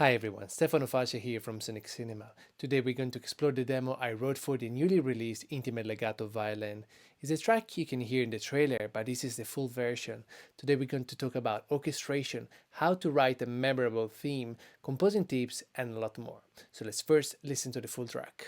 Hi everyone, Stefano Faccia here from Sonic Cinema. Today we're going to explore the demo I wrote for the newly released Intimate Legato Violin. It's a track you can hear in the trailer, but this is the full version. Today we're going to talk about orchestration, how to write a memorable theme, composing tips, and a lot more. So let's first listen to the full track.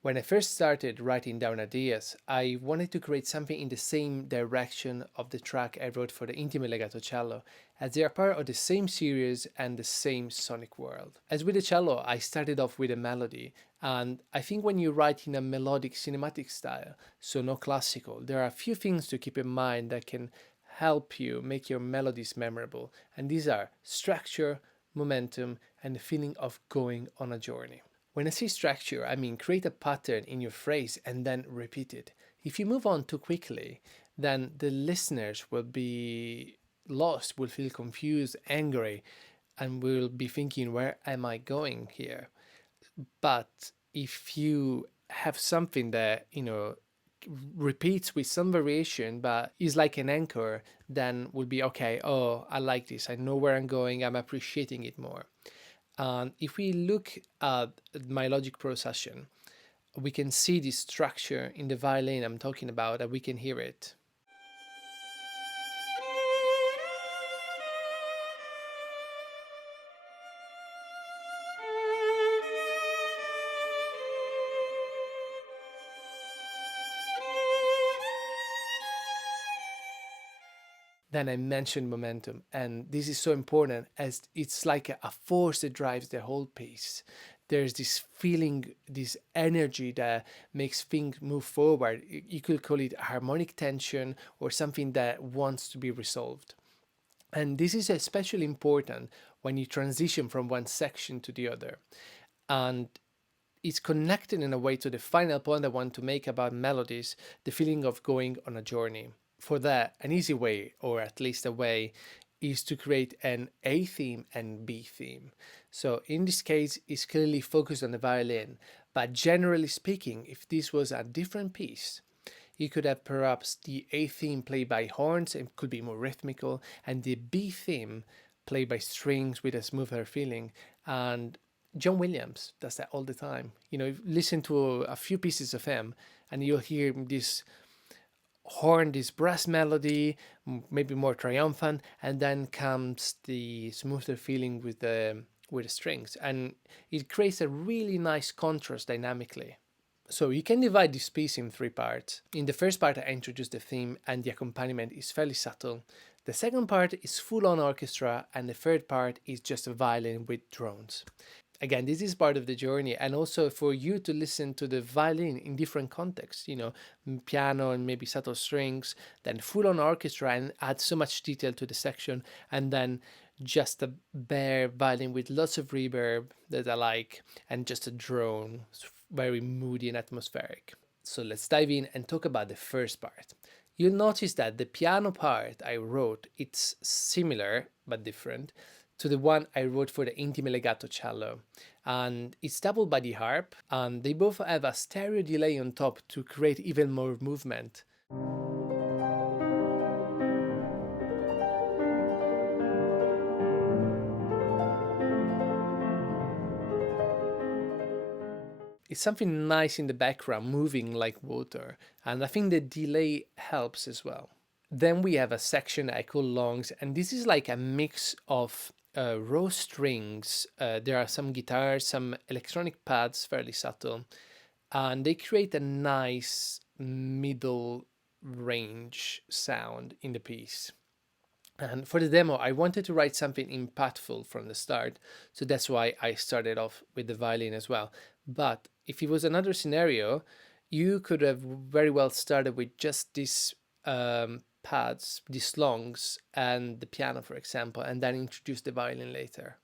When I first started writing down ideas, I wanted to create something in the same direction of the track I wrote for the Intimate Legato cello, as they are part of the same series and the same sonic world. As with the cello, I started off with a melody, and I think when you write in a melodic cinematic style, so no classical, there are a few things to keep in mind that can help you make your melodies memorable, and these are structure, momentum, and the feeling of going on a journey. When I say structure, I mean create a pattern in your phrase and then repeat it. If you move on too quickly, then the listeners will be lost, will feel confused, angry, and will be thinking, where am I going here? But if you have something that, repeats with some variation but is like an anchor, then will be okay, oh, I like this, I know where I'm going, I'm appreciating it more. And if we look at my Logic Pro session, we can see the structure in the violin I'm talking about, and we can hear it. Then I mentioned momentum, and this is so important as it's like a force that drives the whole piece. There's this feeling, this energy that makes things move forward. You could call it harmonic tension or something that wants to be resolved. And this is especially important when you transition from one section to the other. And it's connected in a way to the final point I want to make about melodies, the feeling of going on a journey. For that, an easy way, or at least a way, is to create an A theme and B theme. So in this case, it's clearly focused on the violin, but generally speaking, if this was a different piece, you could have perhaps the A theme played by horns and could be more rhythmical, and the B theme played by strings with a smoother feeling. And John Williams does that all the time. Listen to a few pieces of him, and you'll hear this horn, this brass melody, maybe more triumphant, and then comes the smoother feeling with the strings, and it creates a really nice contrast dynamically. So you can divide this piece in three parts. In the first part, I introduce the theme, and the accompaniment is fairly subtle. The second part is full-on orchestra, and the third part is just a violin with drones. Again, this is part of the journey, and also for you to listen to the violin in different contexts, piano and maybe subtle strings, then full-on orchestra and add so much detail to the section, and then just a bare violin with lots of reverb that I like, and just a drone, it's very moody and atmospheric. So let's dive in and talk about the first part. You'll notice that the piano part I wrote, it's similar but different to the one I wrote for the Intimate Legato cello. And it's doubled by the harp, and they both have a stereo delay on top to create even more movement. It's something nice in the background, moving like water, and I think the delay helps as well. Then we have a section I call longs, and this is like a mix of raw strings. There are some guitars, some electronic pads, fairly subtle, and they create a nice middle range sound in the piece. And for the demo, I wanted to write something impactful from the start, so that's why I started off with the violin as well. But if it was another scenario, you could have very well started with just these pads, these longs, and the piano, for example, and then introduce the violin later.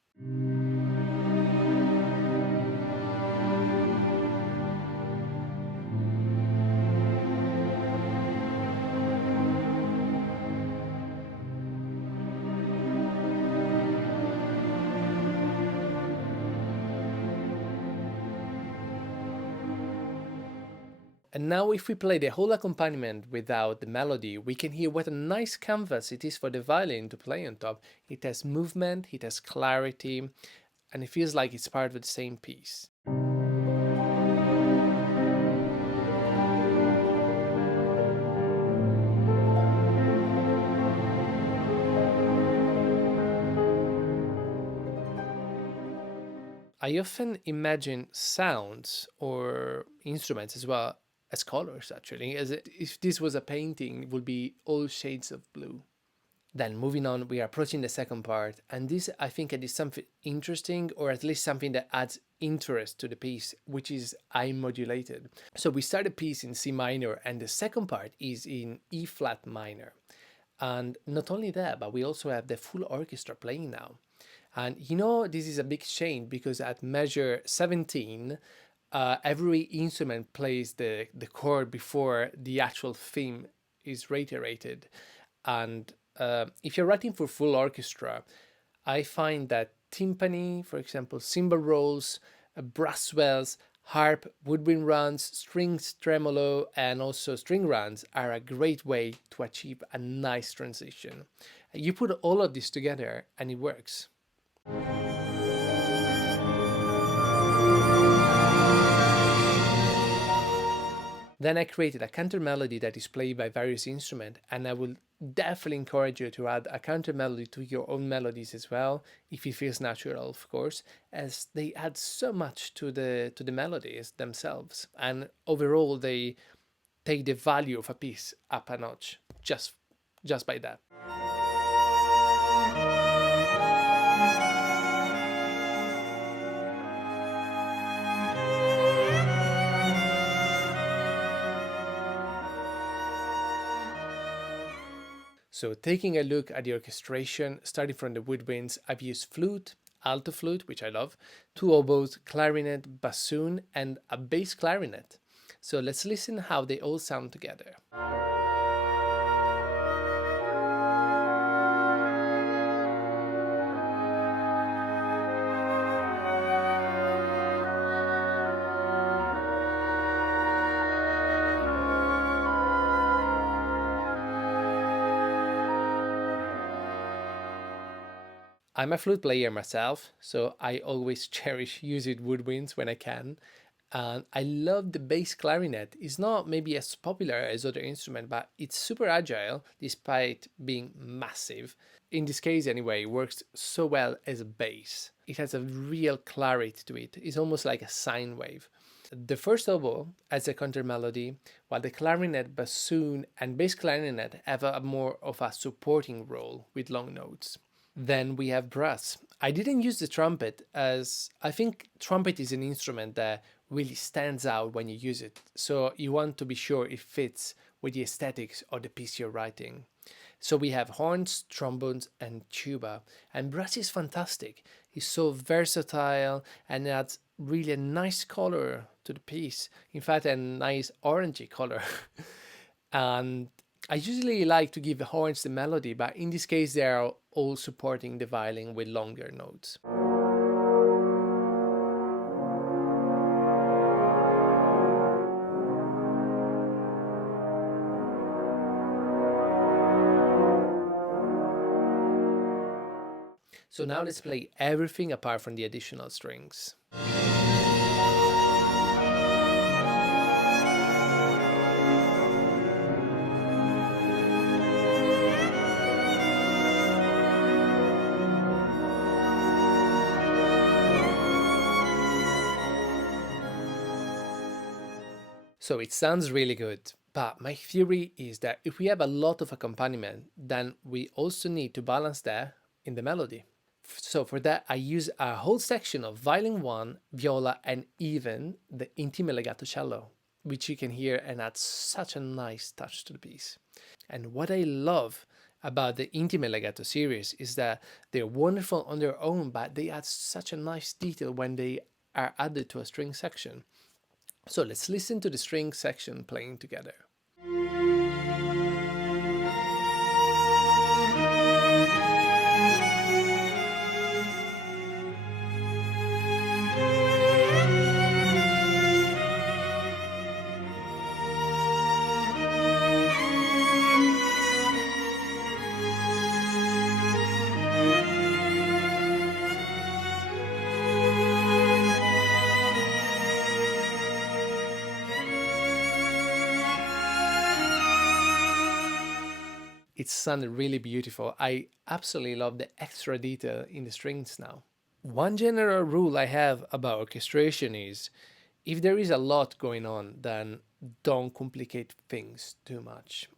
And now if we play the whole accompaniment without the melody, we can hear what a nice canvas it is for the violin to play on top. It has movement, it has clarity, and it feels like it's part of the same piece. I often imagine sounds or instruments as well as colors, actually, as if this was a painting, it would be all shades of blue. Then moving on, we are approaching the second part, and this I think is something interesting, or at least something that adds interest to the piece, which is I modulated. So we start a piece in C minor, and the second part is in E flat minor. And not only that, but we also have the full orchestra playing now. And this is a big change because at measure 17, every instrument plays the chord before the actual theme is reiterated. And if you're writing for full orchestra, I find that timpani, for example, cymbal rolls, brass swells, harp, woodwind runs, strings tremolo, and also string runs are a great way to achieve a nice transition. You put all of this together and it works. Then I created a counter melody that is played by various instruments, and I will definitely encourage you to add a counter melody to your own melodies as well, if it feels natural, of course, as they add so much to the melodies themselves, and overall they take the value of a piece up a notch just by that. So taking a look at the orchestration, starting from the woodwinds, I've used flute, alto flute, which I love, two oboes, clarinet, bassoon, and a bass clarinet. So let's listen how they all sound together. I'm a flute player myself, so I always cherish using woodwinds when I can. And I love the bass clarinet. It's not maybe as popular as other instruments, but it's super agile despite being massive. In this case anyway, it works so well as a bass. It has a real clarity to it. It's almost like a sine wave. The first oboe as a counter melody, while the clarinet, bassoon, and bass clarinet have a more of a supporting role with long notes. Then we have brass. I didn't use the trumpet as I think trumpet is an instrument that really stands out when you use it. So you want to be sure it fits with the aesthetics of the piece you're writing. So we have horns, trombones, and tuba. And brass is fantastic. It's so versatile and adds really a nice color to the piece. In fact, a nice orangey color. And I usually like to give the horns the melody, but in this case, they are all supporting the violin with longer notes. So now let's play everything apart from the additional strings. So it sounds really good, but my theory is that if we have a lot of accompaniment, then we also need to balance that in the melody. So for that, I use a whole section of violin 1, viola, and even the Intimate Legato cello, which you can hear and adds such a nice touch to the piece. And what I love about the Intimate Legato series is that they're wonderful on their own, but they add such a nice detail when they are added to a string section. So let's listen to the string section playing together. It sounded really beautiful. I absolutely love the extra detail in the strings now. One general rule I have about orchestration is if there is a lot going on, then don't complicate things too much.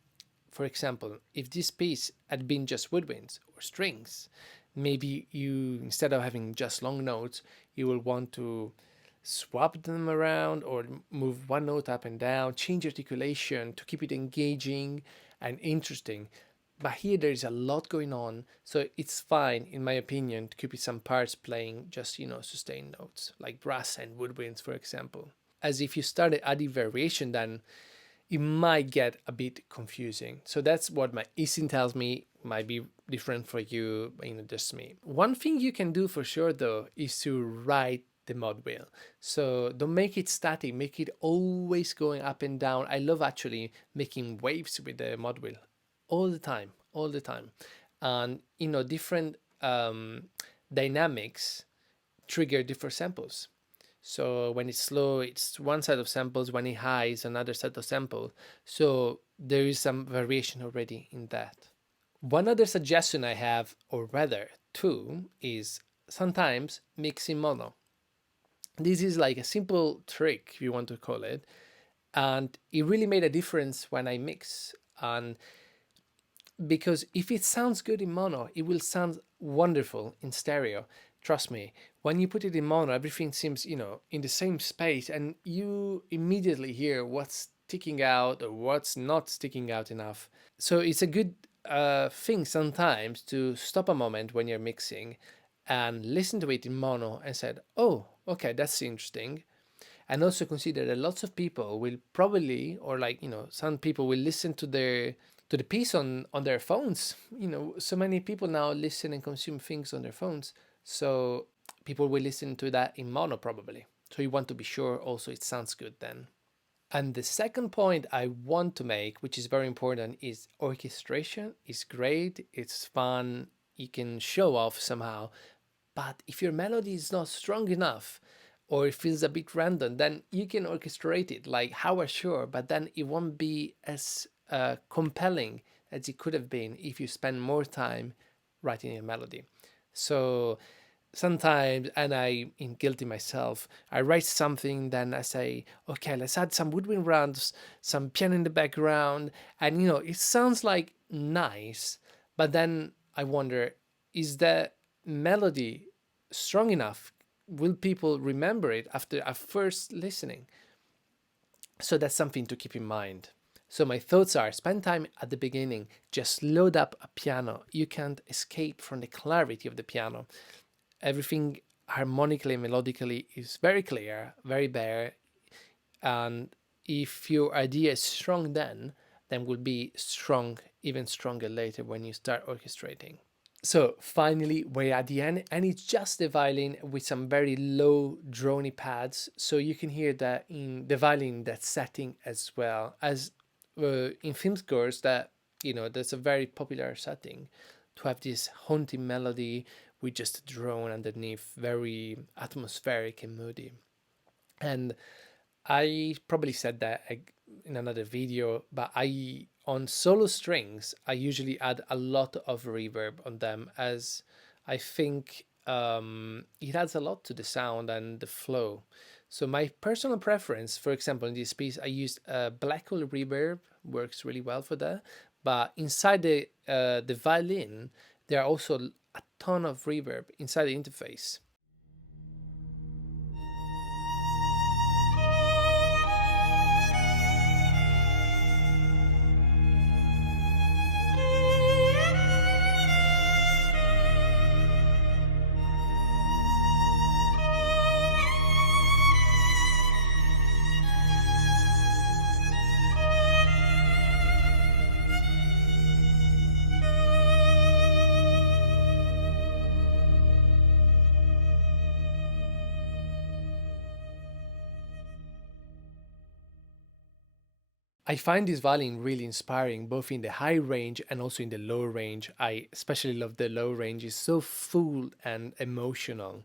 For example, if this piece had been just woodwinds or strings, maybe you, instead of having just long notes, you will want to swap them around or move one note up and down, change articulation to keep it engaging and interesting. But here there is a lot going on, so it's fine, in my opinion, to keep some parts playing just, sustained notes, like brass and woodwinds, for example. As if you started adding variation, then it might get a bit confusing. So that's what my instinct tells me. Might be different for you, just me. One thing you can do for sure, though, is to write the mod wheel. So don't make it static, make it always going up and down. I love actually making waves with the mod wheel all the time, all the time. And, different dynamics trigger different samples. So when it's slow, it's one set of samples. When it's high, it's another set of samples. So there is some variation already in that. One other suggestion I have, or rather two, is sometimes mix in mono. This is like a simple trick, if you want to call it. And it really made a difference when I mix. And because if it sounds good in mono, it will sound wonderful in stereo. Trust me, when you put it in mono, everything seems, in the same space, and you immediately hear what's sticking out or what's not sticking out enough. So it's a good thing sometimes to stop a moment when you're mixing and listen to it in mono and said, oh, okay, that's interesting. And also consider that lots of people will probably, or some people will listen to the piece on their phones. So many people now listen and consume things on their phones. So people will listen to that in mono probably. So you want to be sure also it sounds good then. And the second point I want to make, which is very important, is orchestration is great, it's fun, you can show off somehow. But if your melody is not strong enough, or it feels a bit random, then you can orchestrate it like Howard Shore, but then it won't be as compelling as it could have been if you spend more time writing a melody. So sometimes, and I'm guilty myself, I write something, then I say, okay, let's add some woodwind rounds, some piano in the background, and it sounds like nice, but then I wonder, is the melody strong enough? Will people remember it after a first listening? So that's something to keep in mind. So my thoughts are, spend time at the beginning, just load up a piano. You can't escape from the clarity of the piano. Everything harmonically and melodically is very clear, very bare. And if your idea is strong then will be strong, even stronger later when you start orchestrating. So finally, we're at the end, and it's just the violin with some very low drony pads. So you can hear that in the violin, that setting as well as in film scores. That that's a very popular setting to have this haunting melody with just a drone underneath, very atmospheric and moody. And I probably said that in another video, but on solo strings, I usually add a lot of reverb on them, as I think it adds a lot to the sound and the flow. So my personal preference, for example, in this piece, I used black hole reverb, works really well for that. But inside the violin, there are also a ton of reverb inside the interface. I find this violin really inspiring, both in the high range and also in the low range. I especially love the low range; it's so full and emotional.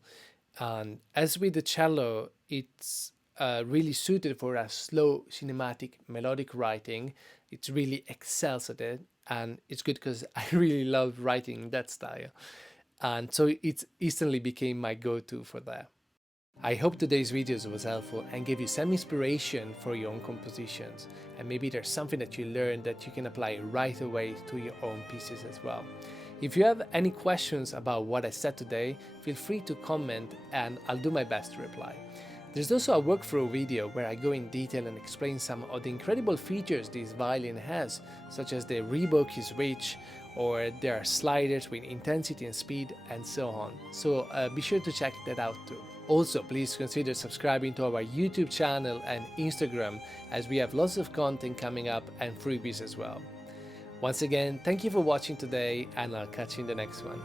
And as with the cello, it's really suited for a slow, cinematic, melodic writing. It really excels at it, and it's good because I really love writing in that style. And so it instantly became my go-to for that. I hope today's videos was helpful and gave you some inspiration for your own compositions, and maybe there's something that you learned that you can apply right away to your own pieces as well. If you have any questions about what I said today, feel free to comment and I'll do my best to reply. There's also a walkthrough video where I go in detail and explain some of the incredible features this violin has, such as the rebocking switch, or there are sliders with intensity and speed, and so on. So be sure to check that out too. Also, please consider subscribing to our YouTube channel and Instagram, as we have lots of content coming up and freebies as well. Once again, thank you for watching today, and I'll catch you in the next one.